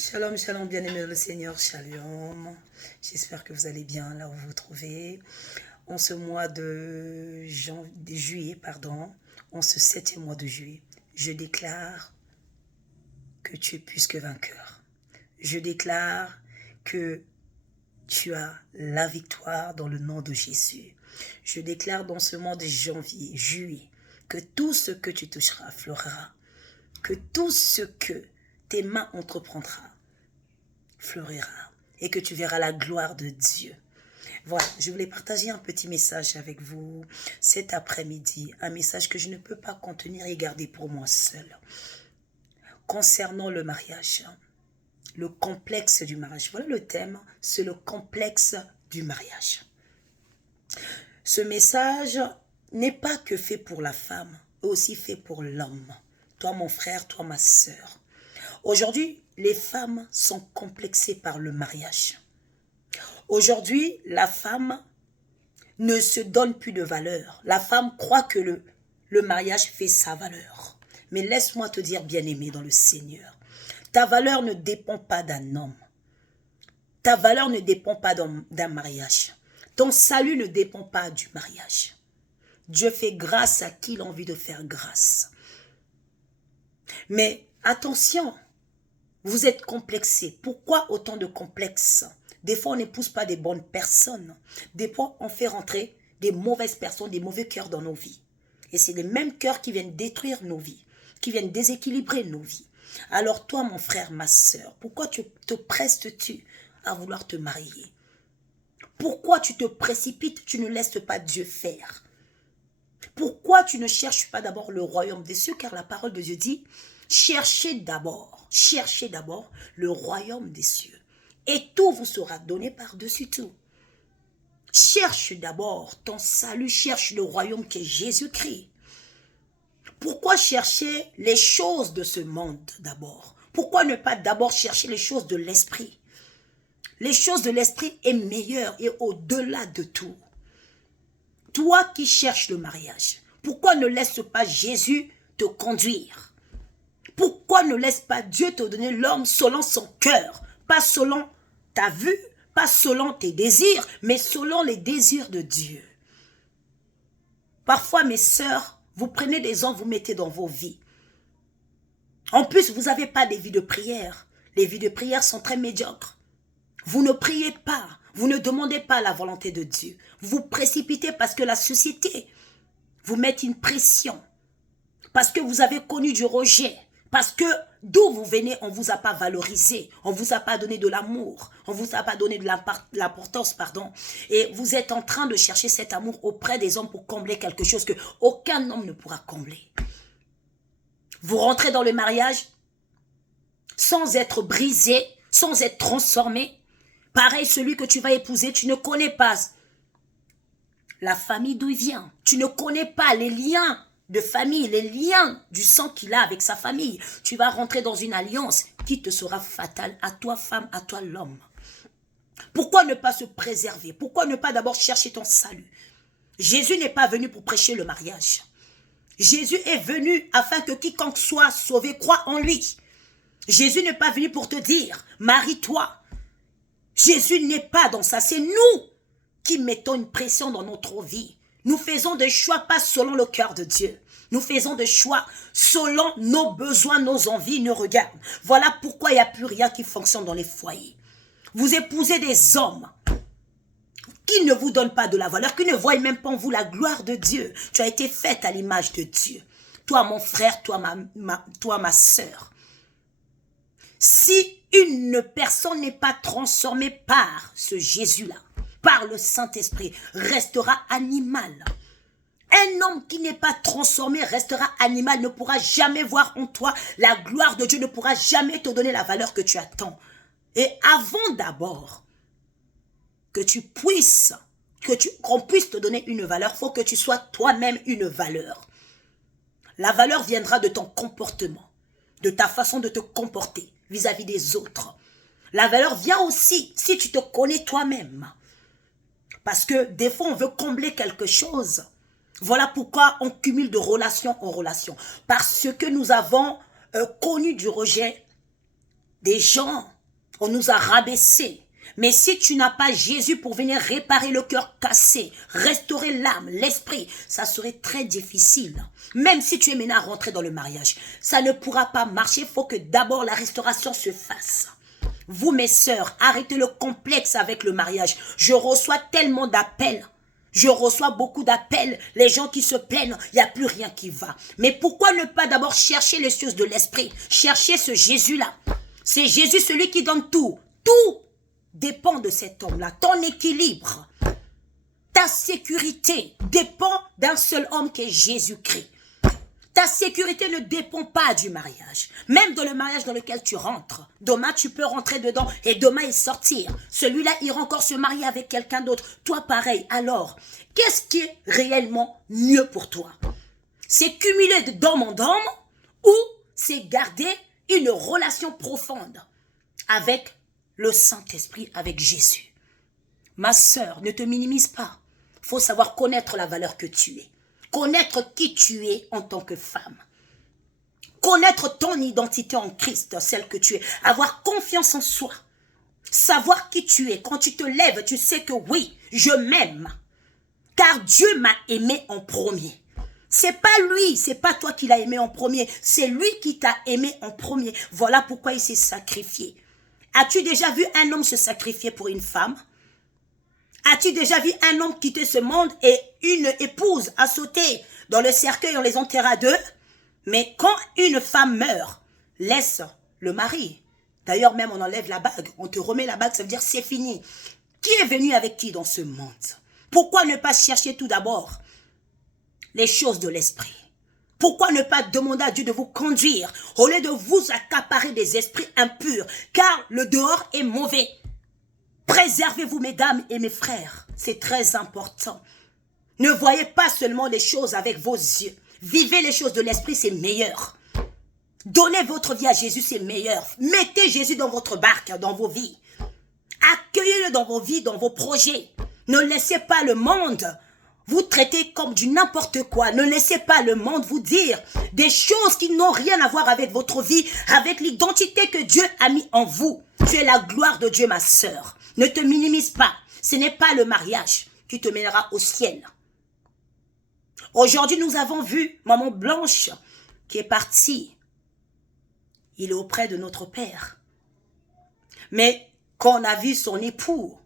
Shalom, shalom, bien-aimés le Seigneur, shalom. J'espère que vous allez bien là où vous vous trouvez. En ce mois de juillet, en ce 7e mois de juillet, je déclare que tu es plus que vainqueur. Je déclare que tu as la victoire dans le nom de Jésus. Je déclare dans ce mois de janvier, juillet, que tout ce que tu toucheras fleurira. Que tout ce que tes mains entreprendront fleurira et que tu verras la gloire de Dieu. Voilà, je voulais partager un petit message avec vous cet après-midi, un message que je ne peux pas contenir et garder pour moi seul. Concernant le mariage, le complexe du mariage. Voilà le thème, c'est le complexe du mariage. Ce message n'est pas que fait pour la femme, mais aussi fait pour l'homme. Toi mon frère, toi ma sœur. Aujourd'hui, les femmes sont complexées par le mariage. Aujourd'hui, la femme ne se donne plus de valeur. La femme croit que le mariage fait sa valeur. Mais laisse-moi te dire, bien-aimé dans le Seigneur, ta valeur ne dépend pas d'un homme. Ta valeur ne dépend pas d'un mariage. Ton salut ne dépend pas du mariage. Dieu fait grâce à qui il a envie de faire grâce. Mais attention, vous êtes complexés. Pourquoi autant de complexes? Des fois, on n'épouse pas des bonnes personnes. Des fois, on fait rentrer des mauvaises personnes, des mauvais cœurs dans nos vies. Et c'est les mêmes cœurs qui viennent détruire nos vies, qui viennent déséquilibrer nos vies. Alors toi, mon frère, ma sœur, pourquoi te presses-tu à vouloir te marier? Pourquoi tu te précipites, tu ne laisses pas Dieu faire? Pourquoi tu ne cherches pas d'abord le royaume des cieux? Car la parole de Dieu dit, cherchez d'abord le royaume des cieux. Et tout vous sera donné par-dessus tout. Cherche d'abord ton salut, cherche le royaume qui est Jésus-Christ. Pourquoi chercher les choses de ce monde d'abord? Pourquoi ne pas d'abord chercher les choses de l'esprit? Les choses de l'esprit est meilleure et au-delà de tout. Toi qui cherches le mariage, pourquoi ne laisse pas Jésus te conduire? Pourquoi ne laisse pas Dieu te donner l'homme selon son cœur? Pas selon ta vue, pas selon tes désirs, mais selon les désirs de Dieu. Parfois, mes sœurs, vous prenez des hommes, vous mettez dans vos vies. En plus, vous n'avez pas des vies de prière. Les vies de prière sont très médiocres. Vous ne priez pas, vous ne demandez pas la volonté de Dieu. Vous vous précipitez parce que la société vous met une pression. Parce que vous avez connu du rejet. Parce que d'où vous venez, on ne vous a pas valorisé. On ne vous a pas donné de l'amour. On ne vous a pas donné de l'importance, pardon. Et vous êtes en train de chercher cet amour auprès des hommes pour combler quelque chose que aucun homme ne pourra combler. Vous rentrez dans le mariage sans être brisé, sans être transformé. Pareil, celui que tu vas épouser, tu ne connais pas la famille d'où il vient. Tu ne connais pas les liens de famille, les liens du sang qu'il a avec sa famille. Tu vas rentrer dans une alliance qui te sera fatale, à toi femme, à toi l'homme. Pourquoi ne pas se préserver? Pourquoi ne pas d'abord chercher ton salut? Jésus n'est pas venu pour prêcher le mariage. Jésus est venu afin que quiconque soit sauvé croie en lui. Jésus n'est pas venu pour te dire, marie-toi. Jésus n'est pas dans ça, c'est nous qui mettons une pression dans notre vie. Nous faisons des choix pas selon le cœur de Dieu. Nous faisons des choix selon nos besoins, nos envies, nos regards. Voilà pourquoi il n'y a plus rien qui fonctionne dans les foyers. Vous épousez des hommes qui ne vous donnent pas de la valeur, qui ne voient même pas en vous la gloire de Dieu. Tu as été faite à l'image de Dieu. Toi, mon frère, toi, ma sœur. Si une personne n'est pas transformée par ce Jésus-là, par le Saint-Esprit, restera animal. Un homme qui n'est pas transformé restera animal, ne pourra jamais voir en toi la gloire de Dieu, ne pourra jamais te donner la valeur que tu attends. Et avant d'abord que tu puisses, qu'on puisse te donner une valeur, il faut que tu sois toi-même une valeur. La valeur viendra de ton comportement, de ta façon de te comporter vis-à-vis des autres. La valeur vient aussi si tu te connais toi-même. Parce que des fois, on veut combler quelque chose. Voilà pourquoi on cumule de relation en relation. Parce que nous avons connu du rejet Des gens, on nous a rabaissés. Mais si tu n'as pas Jésus pour venir réparer le cœur cassé, restaurer l'âme, l'esprit, ça serait très difficile. Même si tu es maintenant à rentrer dans le mariage, ça ne pourra pas marcher. Il faut que d'abord la restauration se fasse. Vous, mes sœurs, arrêtez le complexe avec le mariage. Je reçois tellement d'appels. Je reçois beaucoup d'appels. Les gens qui se plaignent, il n'y a plus rien qui va. Mais pourquoi ne pas d'abord chercher les choses de l'esprit? Chercher ce Jésus-là. C'est Jésus celui qui donne tout. Tout dépend de cet homme-là. Ton équilibre, ta sécurité dépend d'un seul homme qui est Jésus-Christ. Ta sécurité ne dépend pas du mariage. Même dans le mariage dans lequel tu rentres. Demain, tu peux rentrer dedans et demain, il sortir. Celui-là ira encore se marier avec quelqu'un d'autre. Toi, pareil. Alors, qu'est-ce qui est réellement mieux pour toi? C'est cumuler d'homme en homme ou c'est garder une relation profonde avec le Saint-Esprit, avec Jésus? Ma sœur, ne te minimise pas. Il faut savoir connaître la valeur que tu es. Connaître qui tu es en tant que femme. Connaître ton identité en Christ, celle que tu es. Avoir confiance en soi. Savoir qui tu es. Quand tu te lèves, tu sais que oui, je m'aime. Car Dieu m'a aimé en premier. C'est pas lui, c'est pas toi qui l'as aimé en premier. C'est lui qui t'a aimé en premier. Voilà pourquoi il s'est sacrifié. As-tu déjà vu un homme se sacrifier pour une femme? As-tu déjà vu un homme quitter ce monde et une épouse a sauté dans le cercueil, on les enterra deux? Mais quand une femme meurt, laisse le mari. D'ailleurs, même on enlève la bague, on te remet la bague, ça veut dire c'est fini. Qui est venu avec qui dans ce monde? Pourquoi ne pas chercher tout d'abord les choses de l'esprit? Pourquoi ne pas demander à Dieu de vous conduire au lieu de vous accaparer des esprits impurs? Car le dehors est mauvais. Préservez-vous, mesdames et mes frères. C'est très important. Ne voyez pas seulement les choses avec vos yeux. Vivez les choses de l'esprit, c'est meilleur. Donnez votre vie à Jésus, c'est meilleur. Mettez Jésus dans votre barque, dans vos vies. Accueillez-le dans vos vies, dans vos projets. Ne laissez pas le monde vous traiter comme du n'importe quoi. Ne laissez pas le monde vous dire des choses qui n'ont rien à voir avec votre vie, avec l'identité que Dieu a mis en vous. Tu es la gloire de Dieu, ma sœur. Ne te minimise pas. Ce n'est pas le mariage qui te mènera au ciel. Aujourd'hui, nous avons vu Maman Blanche qui est partie. Il est auprès de notre Père. Mais quand on a vu son époux,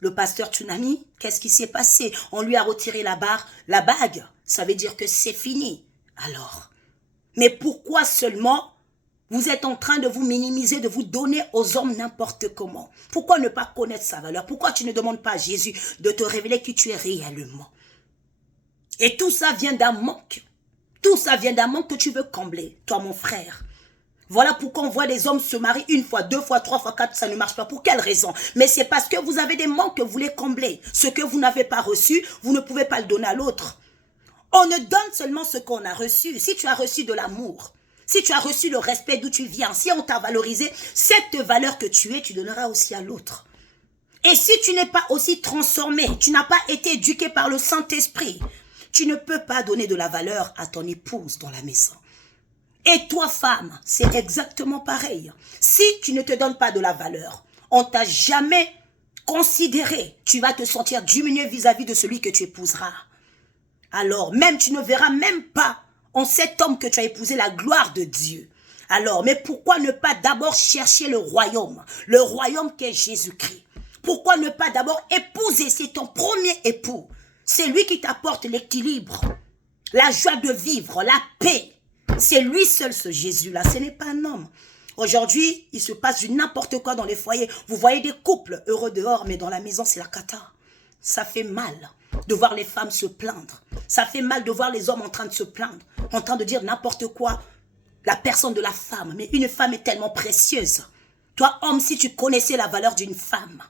le pasteur Tsunami, qu'est-ce qui s'est passé? On lui a retiré la bague. Ça veut dire que c'est fini. Alors, mais pourquoi seulement vous êtes en train de vous minimiser, de vous donner aux hommes n'importe comment? Pourquoi ne pas connaître sa valeur? Pourquoi tu ne demandes pas à Jésus de te révéler qui tu es réellement? Et tout ça vient d'un manque. Tout ça vient d'un manque que tu veux combler, toi mon frère. Voilà pourquoi on voit des hommes se marier une fois, deux fois, trois fois, quatre, ça ne marche pas. Pour quelle raison? Mais c'est parce que vous avez des manques que vous voulez combler. Ce que vous n'avez pas reçu, vous ne pouvez pas le donner à l'autre. On ne donne seulement ce qu'on a reçu. Si tu as reçu de l'amour, si tu as reçu le respect d'où tu viens, si on t'a valorisé, cette valeur que tu es, tu donneras aussi à l'autre. Et si tu n'es pas aussi transformé, tu n'as pas été éduqué par le Saint-Esprit, tu ne peux pas donner de la valeur à ton épouse dans la maison. Et toi, femme, c'est exactement pareil. Si tu ne te donnes pas de la valeur, on t'a jamais considéré, tu vas te sentir diminué vis-à-vis de celui que tu épouseras. Alors, même tu ne verras même pas en cet homme que tu as épousé la gloire de Dieu. Alors, mais pourquoi ne pas d'abord chercher le royaume qu'est Jésus-Christ? Pourquoi ne pas d'abord épouser? C'est ton premier époux. C'est lui qui t'apporte l'équilibre, la joie de vivre, la paix. C'est lui seul, ce Jésus-là. Ce n'est pas un homme. Aujourd'hui, il se passe du n'importe quoi dans les foyers. Vous voyez des couples heureux dehors, mais dans la maison, c'est la cata. Ça fait mal de voir les femmes se plaindre. Ça fait mal de voir les hommes en train de se plaindre, en train de dire n'importe quoi. La personne de la femme. Mais une femme est tellement précieuse. Toi, homme, si tu connaissais la valeur d'une femme,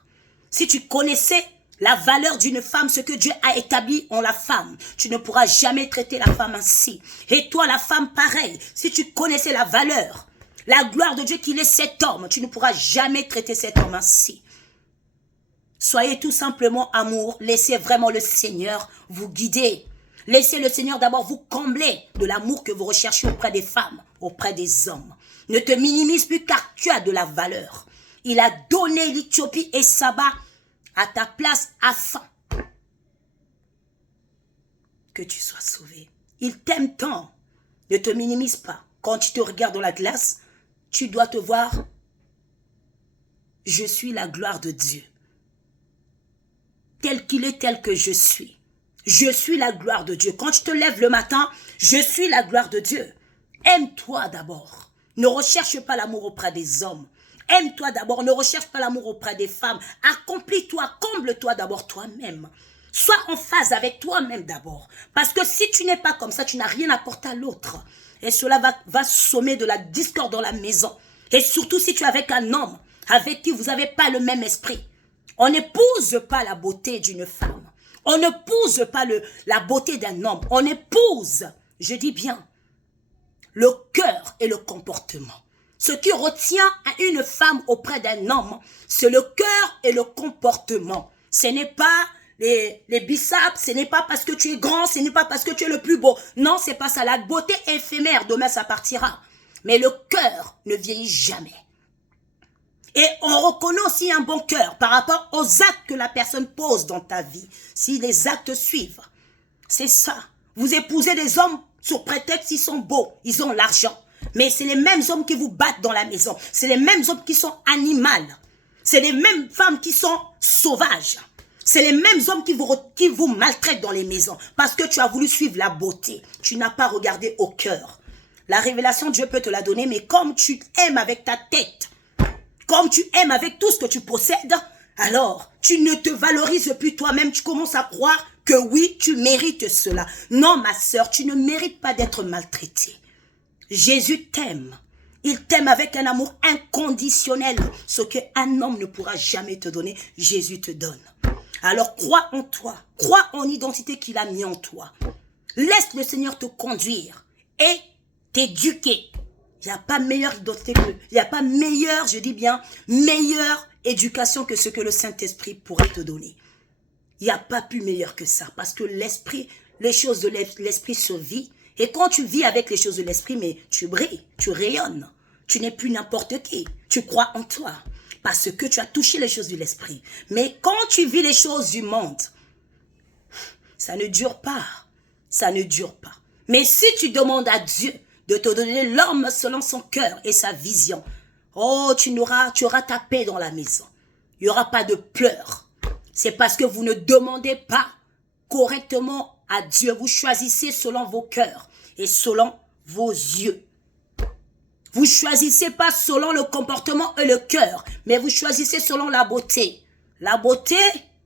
si tu connaissais la valeur d'une femme, ce que Dieu a établi en la femme, tu ne pourras jamais traiter la femme ainsi. Et toi, la femme, pareil. Si tu connaissais la valeur, la gloire de Dieu qu'il est cet homme, tu ne pourras jamais traiter cet homme ainsi. Soyez tout simplement amour. Laissez vraiment le Seigneur vous guider. Laissez le Seigneur d'abord vous combler de l'amour que vous recherchez auprès des femmes, auprès des hommes. Ne te minimise plus car tu as de la valeur. Il a donné l'Éthiopie et Saba à ta place afin que tu sois sauvé. Il t'aime tant. Ne te minimise pas. Quand tu te regardes dans la glace, tu dois te voir. Je suis la gloire de Dieu. Tel qu'il est, tel que je suis. Je suis la gloire de Dieu. Quand tu te lèves le matin, je suis la gloire de Dieu. Aime-toi d'abord. Ne recherche pas l'amour auprès des hommes. Aime-toi d'abord. Ne recherche pas l'amour auprès des femmes. Accomplis-toi, comble-toi d'abord toi-même. Sois en phase avec toi-même d'abord. Parce que si tu n'es pas comme ça, tu n'as rien à apporter à l'autre. Et cela va sommer de la discorde dans la maison. Et surtout si tu es avec un homme avec qui vous n'avez pas le même esprit. On n'épouse pas la beauté d'une femme. On n'épouse pas la beauté d'un homme. On épouse, je dis bien, le cœur et le comportement. Ce qui retient une femme auprès d'un homme, c'est le cœur et le comportement. Ce n'est pas les biceps, ce n'est pas parce que tu es grand, ce n'est pas parce que tu es le plus beau. Non, c'est pas ça. La beauté est éphémère, demain ça partira. Mais le cœur ne vieillit jamais. Et on reconnaît aussi un bon cœur par rapport aux actes que la personne pose dans ta vie. Si les actes suivent, c'est ça. Vous épousez des hommes sur prétexte qu'ils sont beaux, ils ont l'argent. Mais c'est les mêmes hommes qui vous battent dans la maison. C'est les mêmes hommes qui sont animales. C'est les mêmes femmes qui sont sauvages. C'est les mêmes hommes qui vous maltraitent dans les maisons. Parce que tu as voulu suivre la beauté. Tu n'as pas regardé au cœur. La révélation, Dieu peut te la donner, mais comme tu aimes avec ta tête, comme tu aimes avec tout ce que tu possèdes, alors tu ne te valorises plus toi-même. Tu commences à croire que oui, tu mérites cela. Non, ma sœur, tu ne mérites pas d'être maltraitée. Jésus t'aime. Il t'aime avec un amour inconditionnel. Ce qu'un homme ne pourra jamais te donner, Jésus te donne. Alors crois en toi. Crois en l'identité qu'il a mis en toi. Laisse le Seigneur te conduire et t'éduquer. Il n'y a pas meilleure identité que, il n'y a pas meilleure, je dis bien, meilleure éducation que ce que le Saint-Esprit pourrait te donner. Il n'y a pas plus meilleur que ça. Parce que l'esprit, les choses de l'esprit se vit. Et quand tu vis avec les choses de l'esprit, mais tu brilles, tu rayonnes. Tu n'es plus n'importe qui. Tu crois en toi. Parce que tu as touché les choses de l'esprit. Mais quand tu vis les choses du monde, ça ne dure pas. Ça ne dure pas. Mais si tu demandes à Dieu de te donner l'homme selon son cœur et sa vision, oh, tu auras ta paix dans la maison. Il n'y aura pas de pleurs. C'est parce que vous ne demandez pas correctement à Dieu. Vous choisissez selon vos cœurs et selon vos yeux. Vous choisissez pas selon le comportement et le cœur, mais vous choisissez selon la beauté. La beauté,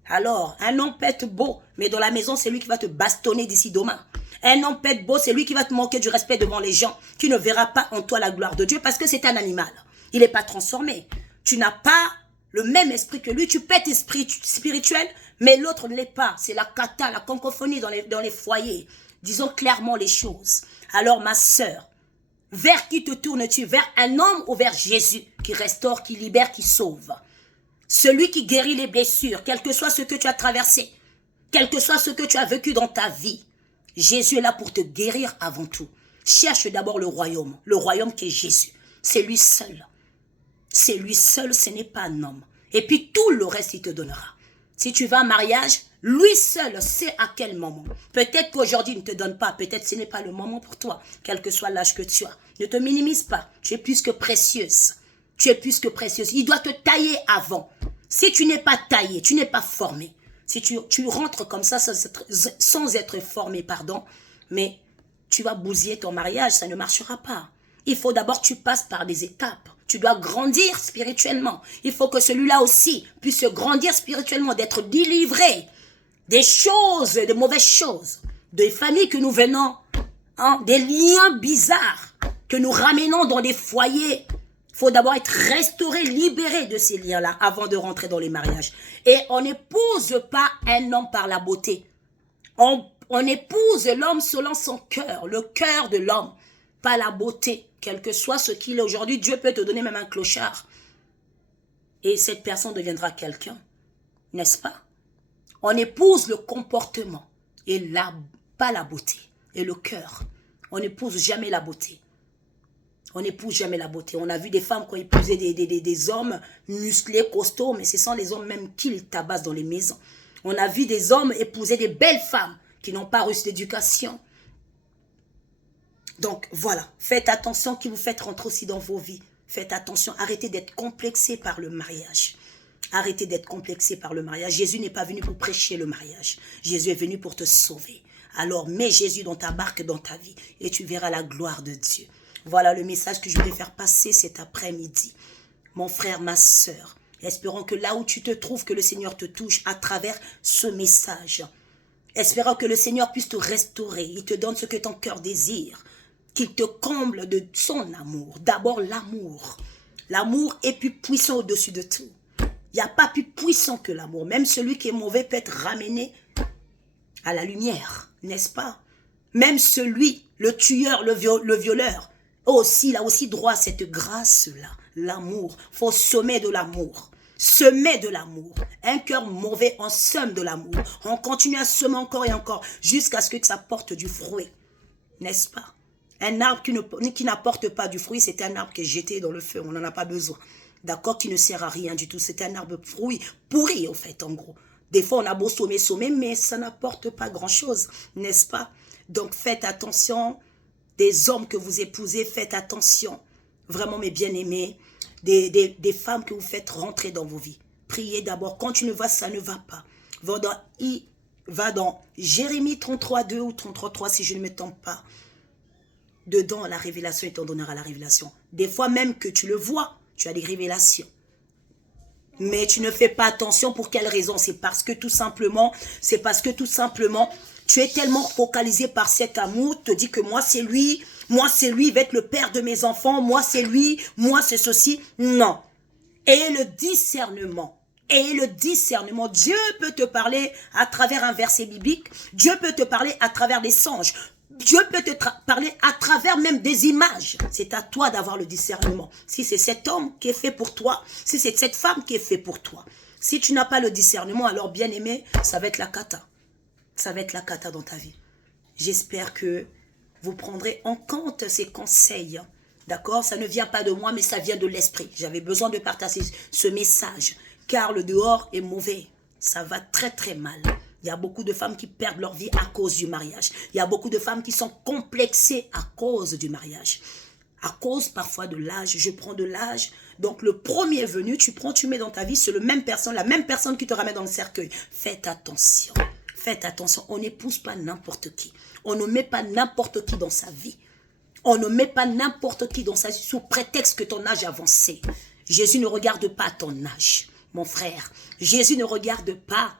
alors, un homme peut être beau, mais dans la maison, c'est lui qui va te bastonner d'ici demain. Un homme peut être beau, c'est lui qui va te manquer du respect devant les gens, qui ne verra pas en toi la gloire de Dieu parce que c'est un animal. Il n'est pas transformé. Tu n'as pas le même esprit que lui. Tu peux être spirituel, mais l'autre ne l'est pas. C'est la kata, la cacophonie dans les foyers. Disons clairement les choses. Alors, ma sœur, vers qui te tournes-tu? Vers un homme ou vers Jésus qui restaure, qui libère, qui sauve? Celui qui guérit les blessures, quel que soit ce que tu as traversé, quel que soit ce que tu as vécu dans ta vie. Jésus est là pour te guérir avant tout. Cherche d'abord le royaume qui est Jésus. C'est lui seul. C'est lui seul, ce n'est pas un homme. Et puis tout le reste, il te donnera. Si tu vas en mariage, lui seul sait à quel moment. Peut-être qu'aujourd'hui, il ne te donne pas. Peut-être que ce n'est pas le moment pour toi, quel que soit l'âge que tu as. Ne te minimise pas. Tu es plus que précieuse. Tu es plus que précieuse. Il doit te tailler avant. Si tu n'es pas taillé, tu n'es pas formé. Si tu rentres comme ça sans être formé, mais tu vas bousiller ton mariage, ça ne marchera pas. Il faut d'abord que tu passes par des étapes. Tu dois grandir spirituellement. Il faut que celui-là aussi puisse grandir spirituellement, d'être délivré des choses, des mauvaises choses, des familles que nous venons, des liens bizarres que nous ramenons dans des foyers. Il faut d'abord être restauré, libéré de ces liens-là avant de rentrer dans les mariages. Et on n'épouse pas un homme par la beauté. On épouse l'homme selon son cœur, le cœur de l'homme, pas la beauté. Quel que soit ce qu'il est aujourd'hui, Dieu peut te donner même un clochard. Et cette personne deviendra quelqu'un, n'est-ce pas? On épouse le comportement et pas la beauté. Et le cœur. On n'épouse jamais la beauté. On n'épouse jamais la beauté. On a vu des femmes qui ont épousé des hommes musclés, costauds, mais ce sont les hommes même qui les tabassent dans les maisons. On a vu des hommes épouser des belles femmes qui n'ont pas reçu d'éducation. Donc voilà, faites attention qui vous faites rentrer aussi dans vos vies. Faites attention, arrêtez d'être complexé par le mariage. Arrêtez d'être complexé par le mariage. Jésus n'est pas venu pour prêcher le mariage. Jésus est venu pour te sauver. Alors mets Jésus dans ta barque, dans ta vie, et tu verras la gloire de Dieu. Voilà le message que je voulais faire passer cet après-midi. Mon frère, ma sœur, espérons que là où tu te trouves, que le Seigneur te touche à travers ce message. Espérons que le Seigneur puisse te restaurer. Il te donne ce que ton cœur désire. Qu'il te comble de son amour. D'abord l'amour. L'amour est plus puissant au-dessus de tout. Il n'y a pas plus puissant que l'amour. Même celui qui est mauvais peut être ramené à la lumière, n'est-ce pas? Même celui, le tueur, le violeur, aussi, il a aussi droit à cette grâce-là. L'amour. Il faut semer de l'amour. Semer de l'amour. Un cœur mauvais, on sème de l'amour. On continue à semer encore et encore jusqu'à ce que ça porte du fruit. N'est-ce pas? Un arbre qui n'apporte pas du fruit, c'est un arbre qui est jeté dans le feu. On n'en a pas besoin. D'accord? Qui ne sert à rien du tout. C'est un arbre pourri, au fait, en gros. Des fois, on a beau sommer, mais ça n'apporte pas grand-chose. N'est-ce pas? Donc, faites attention. Des hommes que vous épousez, faites attention. Vraiment, mes bien-aimés. Des femmes que vous faites rentrer dans vos vies. Priez d'abord. Quand tu ne vas, ça ne va pas. Va dans Jérémie 33:2 ou 33:3, si je ne me trompe pas. Dedans, la révélation, il t'en donnera la révélation. Des fois même que tu le vois, tu as des révélations. Mais tu ne fais pas attention pour quelle raison? C'est parce que tout simplement, tu es tellement focalisé par cet amour, tu te dis que moi c'est lui, il va être le père de mes enfants, moi c'est lui, moi c'est ceci. Non. Et le discernement. Dieu peut te parler à travers un verset biblique. Dieu peut te parler à travers des songes. Dieu peut te parler à travers même des images. C'est à toi d'avoir le discernement. Si c'est cet homme qui est fait pour toi, si c'est cette femme qui est fait pour toi. Si tu n'as pas le discernement, alors bien aimé, ça va être la cata. Ça va être la cata dans ta vie. J'espère que vous prendrez en compte ces conseils. D'accord? Ça ne vient pas de moi, mais ça vient de l'esprit. J'avais besoin de partager ce message. Car le dehors est mauvais. Ça va très très mal. Il y a beaucoup de femmes qui perdent leur vie à cause du mariage. Il y a beaucoup de femmes qui sont complexées à cause du mariage. À cause parfois de l'âge. Je prends de l'âge. Donc le premier venu, tu mets dans ta vie, c'est la même personne qui te ramène dans le cercueil. Faites attention. Faites attention. On n'épouse pas n'importe qui. On ne met pas n'importe qui dans sa vie. On ne met pas n'importe qui dans sa vie sous prétexte que ton âge avancé. Jésus ne regarde pas ton âge, mon frère. Jésus ne regarde pas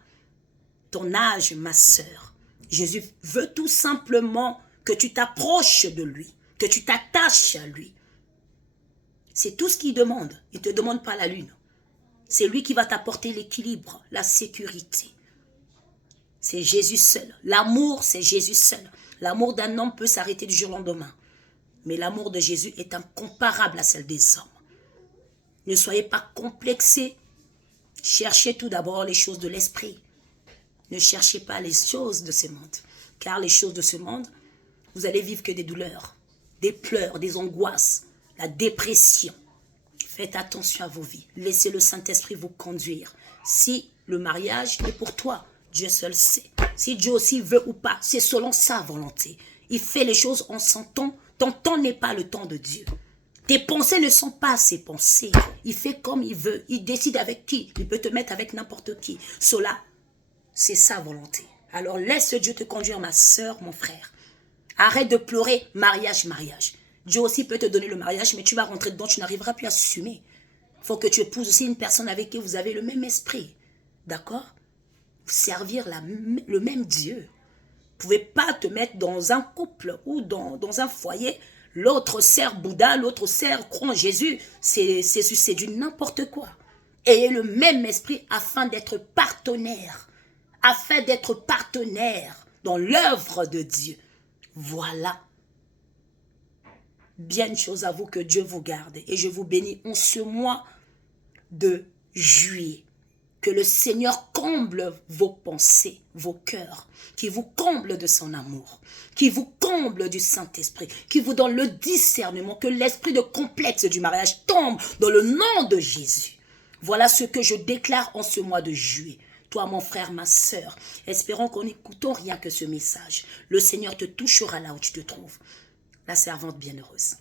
ton âge, ma sœur. Jésus veut tout simplement que tu t'approches de lui, que tu t'attaches à lui. C'est tout ce qu'il demande. Il ne te demande pas la lune. C'est lui qui va t'apporter l'équilibre, la sécurité. C'est Jésus seul. L'amour, c'est Jésus seul. L'amour d'un homme peut s'arrêter du jour au lendemain. Mais l'amour de Jésus est incomparable à celle des hommes. Ne soyez pas complexés. Cherchez tout d'abord les choses de l'esprit. Ne cherchez pas les choses de ce monde. Car les choses de ce monde, vous allez vivre que des douleurs, des pleurs, des angoisses, la dépression. Faites attention à vos vies. Laissez le Saint-Esprit vous conduire. Si le mariage est pour toi, Dieu seul sait. Si Dieu aussi veut ou pas, c'est selon sa volonté. Il fait les choses en son temps. Ton temps n'est pas le temps de Dieu. Tes pensées ne sont pas ses pensées. Il fait comme il veut. Il décide avec qui. Il peut te mettre avec n'importe qui. Cela, c'est sa volonté. Alors laisse Dieu te conduire, ma sœur, mon frère. Arrête de pleurer mariage, mariage. Dieu aussi peut te donner le mariage, mais tu vas rentrer dedans, tu n'arriveras plus à assumer. Il faut que tu épouses aussi une personne avec qui vous avez le même esprit. D'accord? Servir le même Dieu. Vous ne pouvez pas te mettre dans un couple ou dans un foyer. L'autre sert Bouddha, l'autre sert croit en Jésus. C'est du n'importe quoi. Ayez le même esprit afin d'être partenaire. Afin d'être partenaire dans l'œuvre de Dieu. Voilà. Bien une chose à vous, que Dieu vous garde. Et je vous bénis en ce mois de juillet. Que le Seigneur comble vos pensées, vos cœurs, qui vous comble de son amour, qui vous comble du Saint-Esprit, qui vous donne le discernement, que l'esprit de complexe du mariage tombe dans le nom de Jésus. Voilà ce que je déclare en ce mois de juillet. Toi, mon frère, ma sœur, espérons qu'en n'écoutant rien que ce message, le Seigneur te touchera là où tu te trouves. La servante bienheureuse.